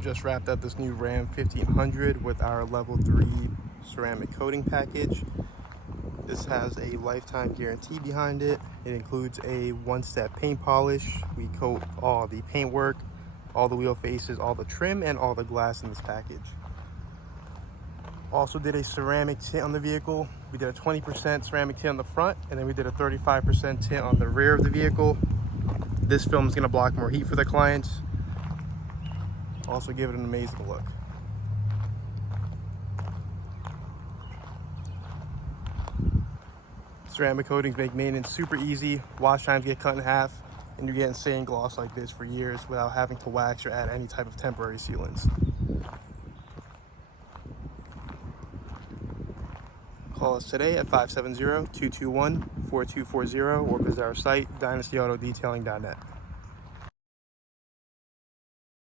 Just wrapped up this new Ram 1500 with our level 3 ceramic coating package. This has a lifetime guarantee behind it. It includes a one-step paint polish. We coat all the paintwork, all the wheel faces, all the trim, and all the glass in this package. Also did a ceramic tint on the vehicle. We did a 20% ceramic tint on the front, and then we did a 35% tint on the rear of the vehicle. This film is going to block more heat for the clients. Also give it an amazing look. Ceramic coatings make maintenance super easy. Wash times get cut in half, and you're getting sand gloss like this for years without having to wax or add any type of temporary sealants. Call us today at 570-221-4240 or visit our site, dynastyauto-detailing.net.